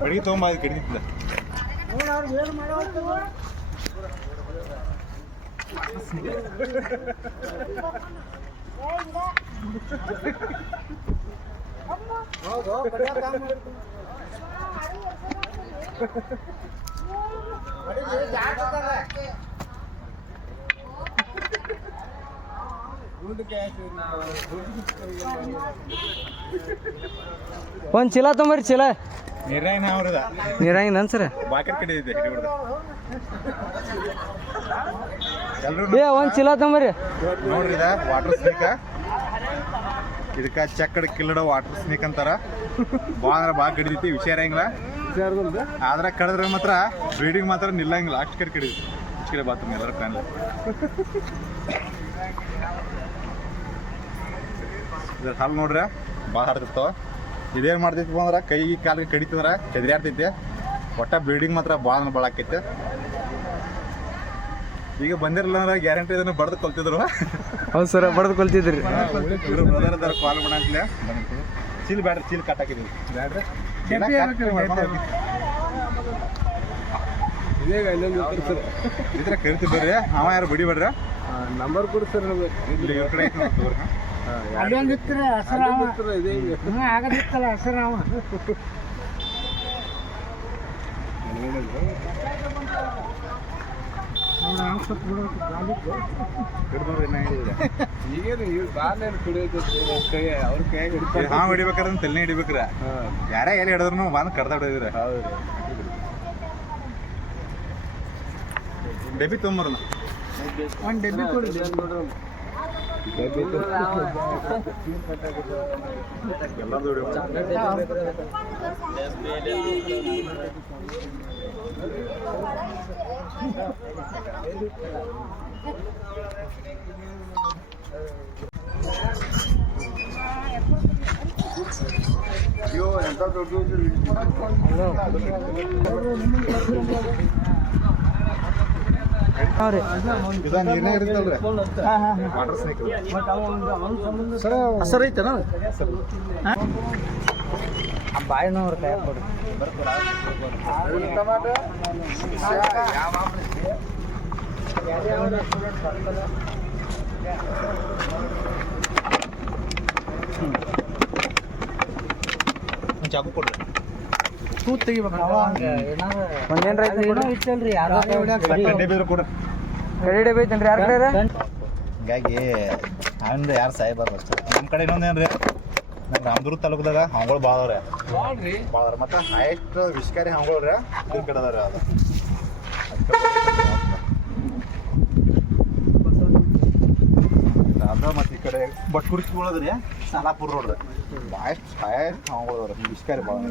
ಕಡಿಗೆ ತೊಗೊಂಬ ಕಡಿಗಿದ್ದ ಒಂದು ಚೀಲ ತೊಂಬರಿ ಚೀಲ. ನೀರಾಗ ಅವ್ರದ. ನೀರಾಗಿ ನನ್ ಸರ ಬಾಕರ್ ಕಡೆ ಇದೆ ಏ ಒಂದು ಚೀಲ ತೊಂಬರಿ ನೋಡ್ರಿ ಇದ ವಾಟರ್ ಸ್ನೇಕ ಇದಕ್ಕ ಚಕ್ಕಡ ಕಿಲ್ಲಡ ವಾಟರ್ ಸ್ನೇಕ್ ಅಂತಾರ. ಭಾಳ ಅಂದ್ರೆ ಭಾಳ ಕಡಿದೈತಿ ವಿಷಯ ಇರಂಗಿಲ್ಲ. ಆದ್ರೆ ಕಡಿದ್ರೆ ಮಾತ್ರ ಬ್ರೀಡಿಂಗ್ ಮಾತ್ರ ನಿಲ್ಲಂಗಿಲ್ಲ. ಅಷ್ಟು ಕಡೆ ಕಡಿದೈತಿ ಅಷ್ಟು ಕಡೆ ಬಾತ್ರೂಮ್ ಎಲ್ಲರೂ ಕಾಣಲಿ ಇದ್ರ ಹಾಲು ನೋಡ್ರಿ ಭಾಳ ಹಾಡ್ತಿರ್ತಾವ ಇದೇನು ಮಾಡ್ತೈತಿ ಅಂದ್ರೆ ಕೈ ಕಾಲಿಗೆ ಕಡಿತಂದ್ರೆ ಚದ್ರಾಡ್ತೈತಿ ಒಟ್ಟ ಬ್ರೀಡಿಂಗ್ ಮಾತ್ರ ಭಾಳ ಭಾಳ ಆಕೈತೆ. ಈಗ ಬಂದಿರಲ್ಲ ಅಂದ್ರೆ ಗ್ಯಾರಂಟಿ ಇದನ್ನು ಬಡ್ದು ಕೊಲ್ತಿದ್ರು. ಹೌದು ಸರ್ ಬಡ್ದು ಕೊಲ್ತಿದ್ರಿ. ಇವ್ರು ಬ್ರದರ್ ಕಾಲ್ ಮಾಡಂತಲೇ ಚೀಲ್ ಬ್ಯಾಡ್ರಿ ಚೀಲ್ ಕಟ್ ಹಾಕಿದೀವಿ ಬ್ಯಾಡ್ರಿ? ಇದ್ರ ಕರಿತಿ ಬರ್ರಿ. ಅವ ಯಾರು ಬಡಿ ಬೇಡ್ರಿ? ನಂಬರ್ ಕೊಡಿ ಸರ್ ಇಲ್ಲಿ ಇವ್ರ ಕಡೆ ಐತಿ ನೋಡ್ ತಗೋರಿ. ಹಸರ. ಈಗೇನು ಇವ್ರು ಬಾಲೇನು ಕುಡಿಯೋದು ಕೈ ಅವ್ರ ಕೈಯಾಗ ಇದು ಹಾವು ಹಿಡಿಬೇಕಾದ್ರೆ ತಲೆನೇ ಹಿಡಿಬೇಕ್ರ ಯಾರೇ ಎಲ್ಲಿ ಹಿಡಿದ್ರು ಬಂದು ಕಡ್ದ ಹಿಡಿದಿರ ಡೆಬಿ ತೊಗೊಂಬರೋಣ ಒಂದು ಡಬ್ಬಿ ಕೊಡಿ ಹಿಡಿಯೋಣ ಅಯ್ಯೋ ಎಂತ ದೊಡ್ಡ ಹಾಂ ರೀ ಇದ ನೀರ್ನಾಗ ಇರುತ್ತಲ್ರಿ ವಾಟರ್ ಸ್ನೇಕ್ ಹಸರ ಐತನ ಬಾಯಿನ ಅವ್ರ ಕೈ ಕೊಡಿ ಚಾಕು ಕೊಡ್ರಿ. ಒಂದೇನು ರೈತ ಏನೋ ಇತ್ತಲ್ರಿ ಯಾರೋ ಕಡೆ. ಡಬ್ಬಿ ಐತೇನ್ರಿ ಯಾರ ಕಡೆ ಹಿಂಗಾಗಿ ಹಂಗೆ ಯಾರು ಸಾಯ್ಬಾರ್ದು ಅಷ್ಟೇ. ನಮ್ಮ ಕಡೆ ಇನ್ನೊಂದೇನ್ರಿ ನಮ್ಮ ರಾಮದುರ್ಗ ತಾಲೂಕದಾಗ ಹಾವುಗಳು ಭಾಳ ಅವ್ರೆ ಭಾಳ ಅದಾರ ಮತ್ತು ಹೈಯೆಸ್ಟ್ ವಿಷಕಾರಿ ಹಾವುಗಳು ರೀ ಇದ್ರ ಕಡೆ ಅದು. ಅದ ಮತ್ತು ಈ ಕಡೆ ಬಟ್ಕುರ್ಕಿ ಸಾಲಾಪುರ ರೋಡ್ ಭಾಳಷ್ಟು ಹೈಯೆಸ್ಟ್ ಹಾವುಗಳು ವಿಷಕಾರಿ ಭಾಳ